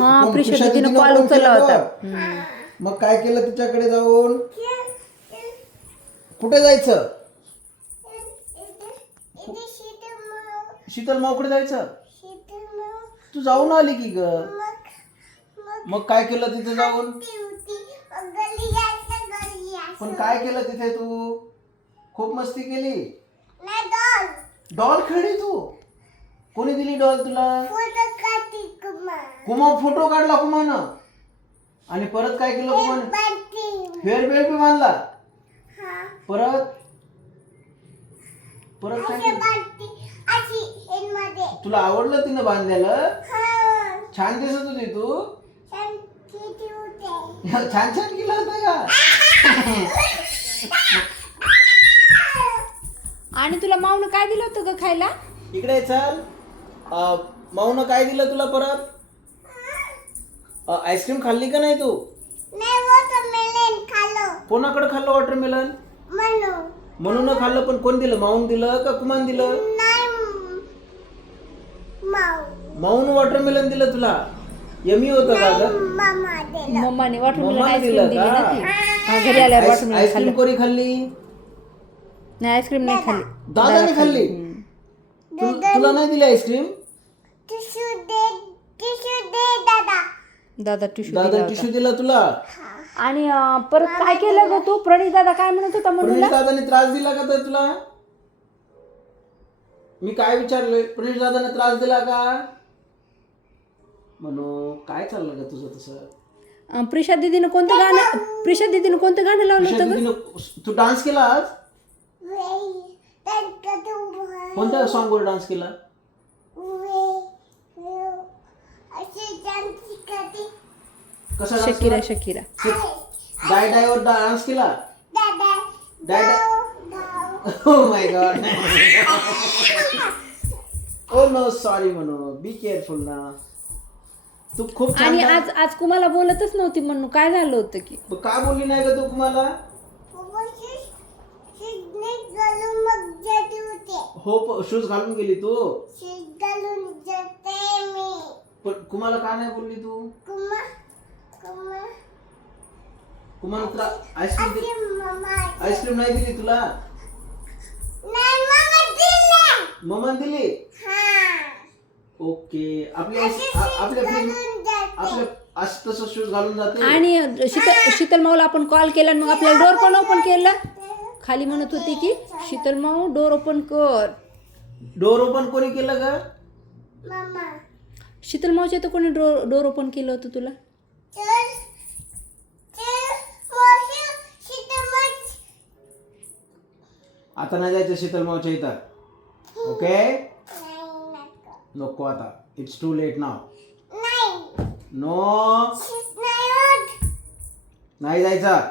कोण Prisha Prisha दीदीनं दीदीनं call phone उचलला केला होता. बघ. मग काय केलं तिच्याकडे जाऊन? कुठे जायचं? शीतल मावकडे जायचं? तू जाऊन आली की ग? मग काय केलं तिथे जाऊन? पण काय केलं तिथे तू? खूप मस्ती केली? डॉल खेळली तू? कोणी दिली डॉल तुला? कुमा फोटो काढला कुमानं. आणि परत काय केलं कुमानं? हेअर बेल्ट बी बांधला. परत परत काय केलं? तुला आवडलं तिनं बांधलेलं? छान दिसत होती तू? छान छान केलं होतं का? आणि तुला माऊनं काय दिलं होतं ग खायला? इकडे चल. माऊनं काय दिलं तुला परत? आईस्क्रीम खाल्ली का नाही तू? कोणाकडे खाल्लं वॉटरमेलन? म्हणून खाल्लं. पण कोण दिलं? माऊन दिलं का कुमान दिलं? माऊन वॉटरमेलन दिलं तुला. यमी होतं का ग? मम्माने वॉटरमेलन मम्माने आईस्क्रीम दिलं दिली का? ना ती. घरी आल्यावर वॉटरमेलन आईस्क्रीम खाल्लं. कोणी खाल्ली? नाही आईस्क्रीम नाही खाल्ली. दादाने खाल्ली. तुला नाही दिली आईस्क्रीम? दादा टिशू दादा टिश्यू दिला तुला? आणि परत काय केलं ग तू? प्रणीत दादा काय म्हणत होता प्रणीश म्हणून? दादाने त्रास दिला का तर तुला? मी काय विचारलोय? प्रणीश दादाने त्रास दिला का? म्हणू काय चाललं का तुझं तसं? प्रिशा दीदीनं कोणतं गाणं लावलं प्रिशा होतं ग? दीदीनं तू डान्स केला आज? कोणत्या सॉन्ग वर डान्स केला? कसा डान्स केला? शकीरा डाय डाय वर डान्स केला? डाय डाय. Oh my god. Oh no sorry म्हणू. बी केअरफुल ना. तू खूप छान आणि डान्स- आज कुमाला बोलतच नव्हती म्हणून काय झालं होतं की? का बोलली नाही का तू कुमाला? हो शूज घालून गेली तू. पण कुमाला का नाही बोलली तू? कुमाला आईस्क्रीम नाही दिली तुला? मम्मा दिली. ओके. आपल्या तसं शूज घालून जाते. आणि शीतल माऊला आपण कॉल केला आणि मग आपल्याला डोर पण ओपन केला. खाली म्हणत होती की शीतल माऊ डोर ओपन कर. डोर ओपन कोणी केलं का? शीतल माऊच्या तर कोणी डोर ओपन केलं होतं तुला? आता नाही जायचं शीतल मावच्या इथं. ओके नको आता. It's too late now. No नाही जायचं.